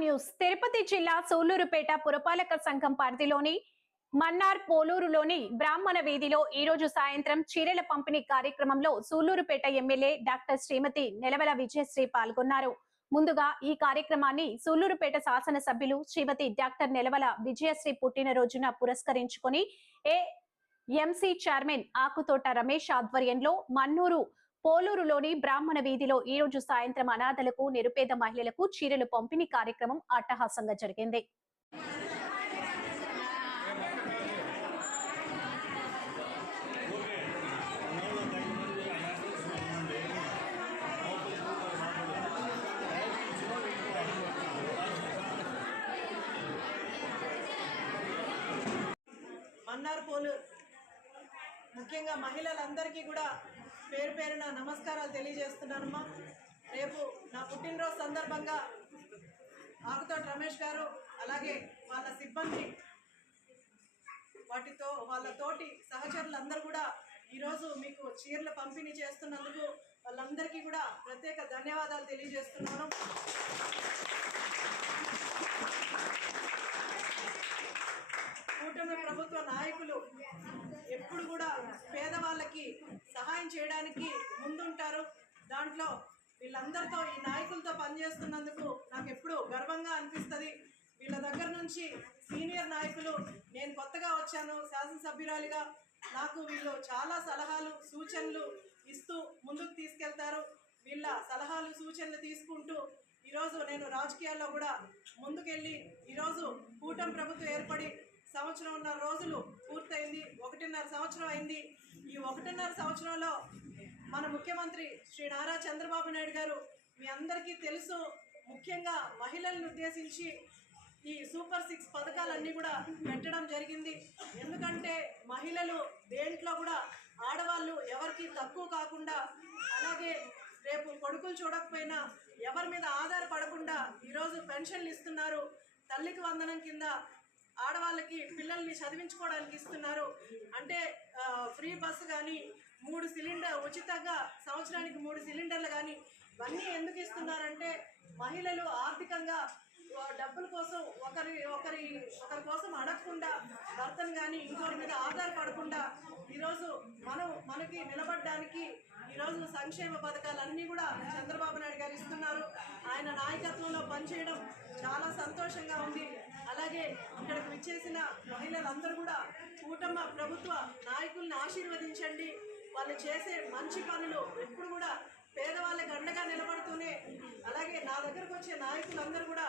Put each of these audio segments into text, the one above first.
News. Tirupati జిల్లా సూళ్ళూరుపేట పురపాలక సంఘం పరిధిలోని మన్నార్ పోలూరులోని బ్రాహ్మణ వీధిలో ఈ రోజు సాయంత్రం చీరల పంపిణీ కార్యక్రమంలో సూళ్ళూరుపేట ఎమ్మెల్యే డాక్టర్ శ్రీమతి నెలవల విజయశ్రీ పాల్గొన్నారు. ముందుగా ఈ కార్యక్రమాన్ని సూళ్ళూరుపేట శాసనసభ్యులు శ్రీమతి డాక్టర్ నెలవల విజయశ్రీ పుట్టినరోజున పురస్కరించుకొని A MC chairman Akuthota Ramesh ఆధ్వర్యంలో మన్నూరు పోలూరులోని బ్రాహ్మణ వీధిలో ఈ రోజు సాయంత్రం అనాథలకు నిరుపేద మహిళలకు చీరలు పంపిణీ కార్యక్రమం అట్టహాసంగా జరిగింది. మన్నార్ పోలూరు. ముఖ్యంగా మహిళలందరికీ కూడా పేరు పేరున నమస్కారాలు తెలియజేస్తున్నానమ్మా. రేపు నా పుట్టినరోజు సందర్భంగా ఆకుతోటి రమేష్ గారు అలాగే వాళ్ళ సిబ్బంది వాటితో వాళ్ళ తోటి సహచరులందరూ కూడా ఈరోజు మీకు చీరలు పంపిణీ చేస్తున్నందుకు వాళ్ళందరికీ కూడా ప్రత్యేక ధన్యవాదాలు తెలియజేస్తున్నాను కూటమి ప్రభుత్వ నాయకులు ఎప్పుడు కూడా పేదవాళ్ళకి సహాయం చేయడానికి ముందుంటారు. దాంట్లో వీళ్ళందరితో ఈ నాయకులతో పనిచేస్తున్నందుకు నాకు ఎప్పుడూ గర్వంగా అనిపిస్తుంది. వీళ్ళ దగ్గర నుంచి సీనియర్ నాయకులు నేను కొత్తగా వచ్చాను శాసనసభ్యురాలిగా. నాకు వీళ్ళు చాలా సలహాలు సూచనలు ఇస్తూ ముందుకు తీసుకెళ్తారు. వీళ్ళ సలహాలు సూచనలు తీసుకుంటూ ఈరోజు నేను రాజకీయాల్లో కూడా ముందుకెళ్ళి ఈరోజు కూటమి ప్రభుత్వం ఏర్పడి సంవత్సరంన్నర రోజులు పూర్తయింది. ఒకటిన్నర సంవత్సరం అయింది. ఈ ఒకటిన్నర సంవత్సరంలో మన ముఖ్యమంత్రి శ్రీ నారా చంద్రబాబు నాయుడు గారు మీ అందరికీ తెలుసు ముఖ్యంగా మహిళలను ఉద్దేశించి ఈ సూపర్ సిక్స్ పథకాలన్నీ కూడా పెట్టడం జరిగింది. ఎందుకంటే మహిళలు దేంట్లో కూడా ఆడవాళ్ళు ఎవరికి తక్కువ కాకుండా అలాగే రేపు కొడుకులు చూడకపోయినా ఎవరి మీద ఆధారపడకుండా ఈరోజు పెన్షన్లు ఇస్తున్నారు. తల్లికి వందనం కింద ఆడవాళ్ళకి పిల్లల్ని చదివించుకోవడానికి ఇస్తున్నారు. అంటే ఫ్రీ బస్సు కానీ మూడు సిలిండర్ ఉచితంగా సంవత్సరానికి మూడు సిలిండర్లు కానీ ఇవన్నీ ఎందుకు ఇస్తున్నారంటే మహిళలు ఆర్థికంగా డబ్బుల కోసం ఒకరి ఒకరి ఒకరి కోసం అడగకుండా భర్తను కానీ ఇంకోరి మీద ఆధారపడకుండా ఈరోజు మనం మనకి నిలబడడానికి ఈరోజు సంక్షేమ పథకాలన్నీ కూడా చంద్రబాబు నాయుడు గారు ఇస్తున్నారు. ఆయన నాయకత్వంలో పనిచేయడం చాలా సంతోషంగా ఉంది. అలాగే ఇక్కడికి విచ్చేసిన మహిళలందరూ కూడా కూటమి ప్రభుత్వ నాయకుల్ని ఆశీర్వదించండి. వాళ్ళు చేసే మంచి పనులు ఎప్పుడు కూడా పేదవాళ్ళకి అండగా నిలబడుతూనే అలాగే నా దగ్గరకు వచ్చే నాయకులందరూ కూడా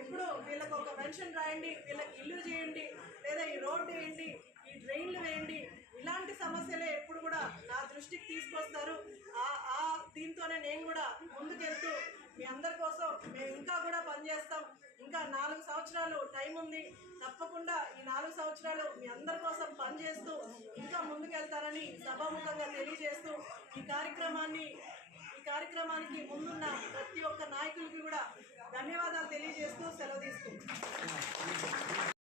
ఎప్పుడు వీళ్ళకి ఒక పెన్షన్ రాయండి వీళ్ళకి ఇల్లు చేయండి లేదా ఈ రోడ్డు వేయండి ఈ డ్రైన్లు వేయండి. ఇలాంటి సమస్యలే ఎప్పుడు కూడా నా దృష్టికి తీసుకొస్తారు. ఆ ఆ దీంతోనే నేను కూడా ముందుకెళ్తూ మీ అందరి కోసం మేము ఇంకా కూడా పనిచేస్తాం. ఇంకా నాలుగు సంవత్సరాలు టైం ఉంది. తప్పకుండా ఈ నాలుగు సంవత్సరాలు మీ అందరి కోసం పనిచేస్తూ ఇంకా ముందుకెళ్తారని సభాముఖంగా తెలియజేస్తూ ఈ కార్యక్రమాన్ని ఈ కార్యక్రమానికి ముందున్న ప్రతి ఒక్క నాయకులకి కూడా ధన్యవాదాలు తెలియజేస్తూ సెలవు తీసుకుంటున్నాను.